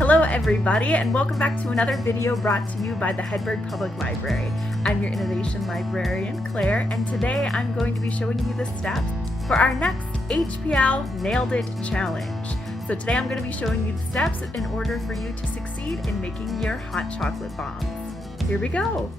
Hello everybody, and welcome back to another video brought to you by the Hedberg Public Library. I'm your innovation librarian, Claire, and today I'm going to be showing you the steps for our next HPL Nailed It Challenge. So today I'm going to be showing you the steps in order for you to succeed in making your hot chocolate bombs. Here we go!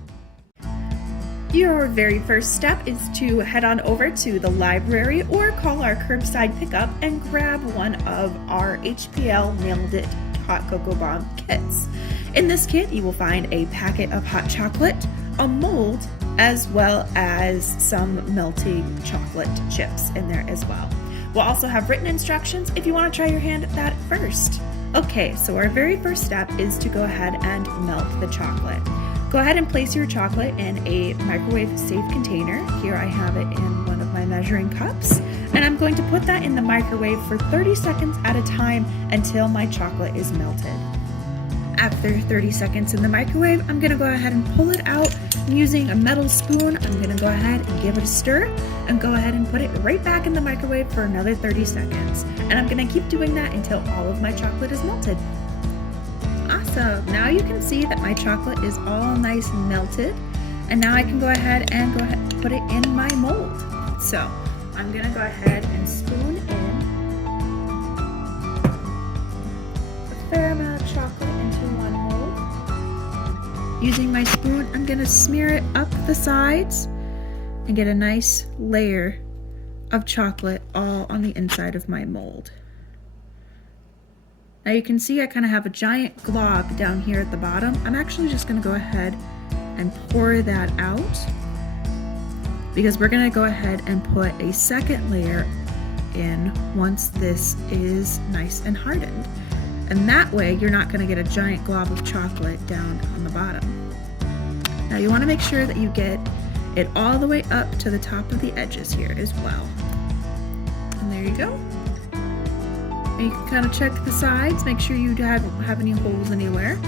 Your very first step is to head on over to the library or call our curbside pickup and grab one of our HPL Nailed It Hot Cocoa Bomb kits. In this kit, you will find a packet of hot chocolate, a mold, as well as some melting chocolate chips in there as well. We'll also have written instructions if you want to try your hand at that first. Okay, so our very first step is to go ahead and melt the chocolate. Go ahead and place your chocolate in a microwave safe container. Here I have it in one of my measuring cups, and I'm going to put that in the microwave for 30 seconds at a time until my chocolate is melted. After 30 seconds in the microwave, I'm going to go ahead and pull it out using a metal spoon. I'm going to go ahead and give it a stir and go ahead and put it right back in the microwave for another 30 seconds. And I'm going to keep doing that until all of my chocolate is melted. Awesome! Now you can see that my chocolate is all nice and melted, and now I can go ahead and put it in my mold. So I'm going to go ahead and spoon in a fair amount of chocolate into one mold. Using my spoon, I'm going to smear it up the sides and get a nice layer of chocolate all on the inside of my mold. Now you can see I kind of have a giant glob down here at the bottom. I'm actually just going to go ahead and pour that out because we're going to go ahead and put a second layer in once this is nice and hardened. And that way you're not going to get a giant glob of chocolate down on the bottom. Now you want to make sure that you get it all the way up to the top of the edges here as well. And there you go. You can kind of check the sides, make sure you don't have any holes anywhere.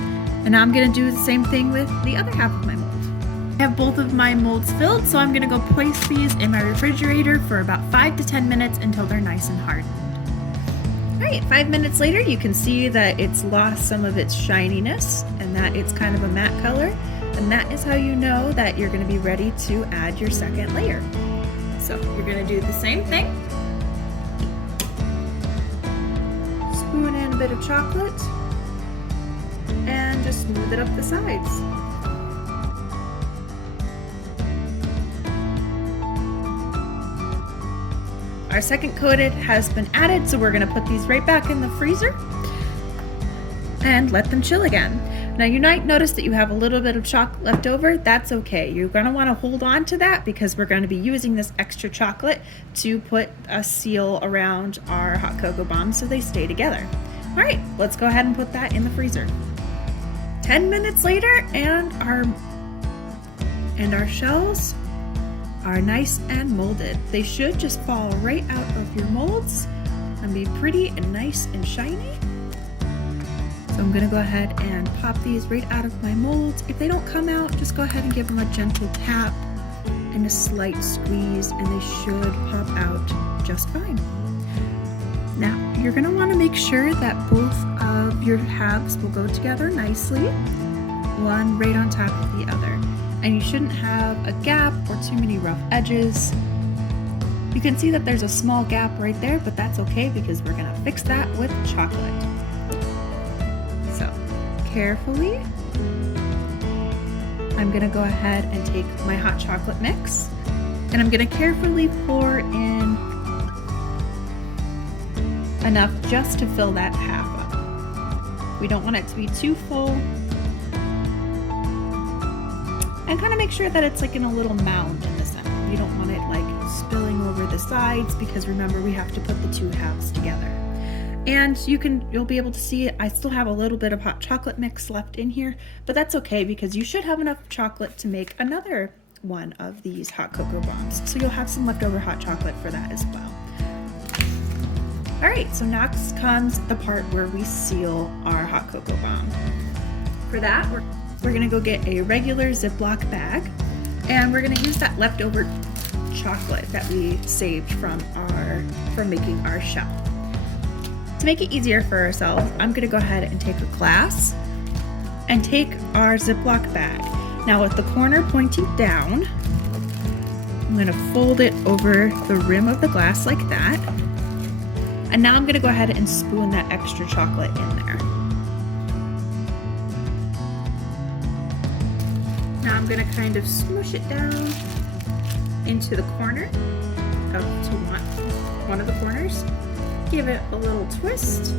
And now I'm going to do the same thing with the other half of my mold. I have both of my molds filled, so I'm going to go place these in my refrigerator for about 5 to 10 minutes until they're nice and hardened. Alright, 5 minutes later you can see that it's lost some of its shininess and that it's kind of a matte color. And that is how you know that you're going to be ready to add your second layer. So you're going to do the same thing. Spoon in a bit of chocolate and just smooth it up the sides. Our second coated has been added, so we're going to put these right back in the freezer and let them chill again. Now you might notice that you have a little bit of chocolate left over. That's okay. You're going to want to hold on to that because we're going to be using this extra chocolate to put a seal around our hot cocoa bombs so they stay together. All right, let's go ahead and put that in the freezer. 10 minutes later, and our shells are nice and molded. They should just fall right out of your molds and be pretty and nice and shiny. So I'm going to go ahead and pop these right out of my molds. If they don't come out, just go ahead and give them a gentle tap and a slight squeeze, and they should pop out just fine. Now, you're going to want to make sure that both of your halves will go together nicely, one right on top of the other. And you shouldn't have a gap or too many rough edges. You can see that there's a small gap right there, but that's okay because we're going to fix that with chocolate. Carefully, I'm going to go ahead and take my hot chocolate mix and I'm going to carefully pour in enough just to fill that half up. We don't want it to be too full. And kind of make sure that it's like in a little mound in the center. You don't want it like spilling over the sides because remember we have to put the two halves together. And you'll be able to see I still have a little bit of hot chocolate mix left in here, but that's okay because you should have enough chocolate to make another one of these hot cocoa bombs. So you'll have some leftover hot chocolate for that as well. All right, so next comes the part where we seal our hot cocoa bomb. For that, we're gonna go get a regular Ziploc bag and we're gonna use that leftover chocolate that we saved from making our shell. To make it easier for ourselves, I'm gonna go ahead and take a glass and take our Ziploc bag. Now with the corner pointing down, I'm gonna fold it over the rim of the glass like that. And now I'm gonna go ahead and spoon that extra chocolate in there. Now I'm gonna kind of smoosh it down into the corner of one of the corners. Give it a little twist.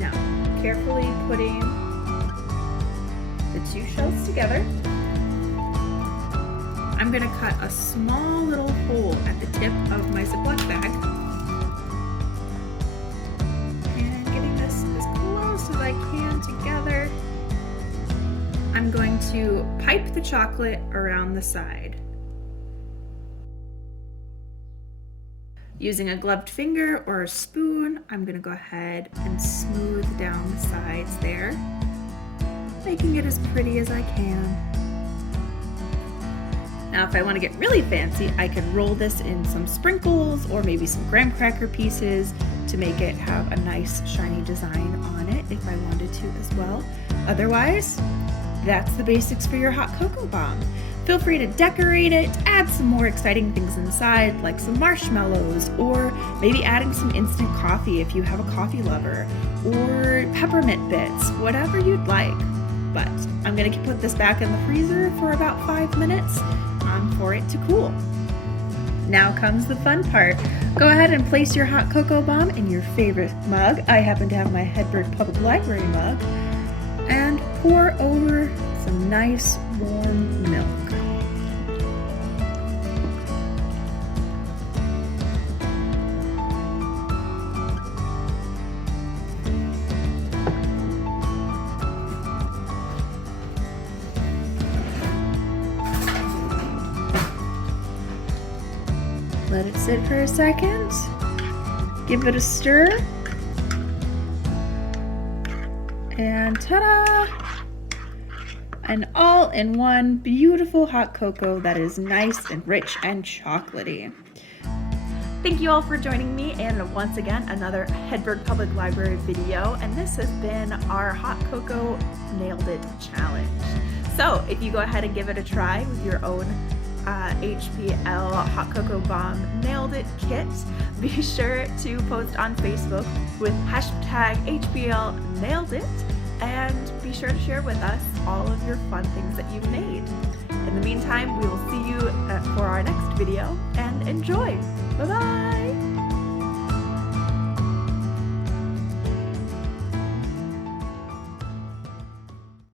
Now, carefully putting the two shells together, I'm gonna cut a small little hole at the tip of my Ziploc bag. And getting this as close as I can together, I'm going to pipe the chocolate around the side. Using a gloved finger or a spoon, I'm gonna go ahead and smooth down the sides there, making it as pretty as I can. Now, if I wanna get really fancy, I could roll this in some sprinkles or maybe some graham cracker pieces to make it have a nice shiny design on it if I wanted to as well. Otherwise, that's the basics for your hot cocoa bomb. Feel free to decorate it, add some more exciting things inside, like some marshmallows, or maybe adding some instant coffee if you have a coffee lover, or peppermint bits, whatever you'd like. But I'm gonna put this back in the freezer for about 5 minutes for it to cool. Now comes the fun part. Go ahead and place your hot cocoa bomb in your favorite mug. I happen to have my Hedberg Public Library mug. And pour over some nice warm milk. Let it sit for a second. Give it a stir. And ta-da! An all-in-one beautiful hot cocoa that is nice and rich and chocolatey. Thank you all for joining me, and once again, another Hedberg Public Library video, and this has been our Hot Cocoa Nailed It Challenge. So if you go ahead and give it a try with your own HPL Hot Cocoa Bomb Nailed It kit, be sure to post on Facebook with hashtag HPL Nailed It, and be sure to share with us all of your fun things that you've made. In the meantime, we will see you for our next video, and enjoy! Bye-bye!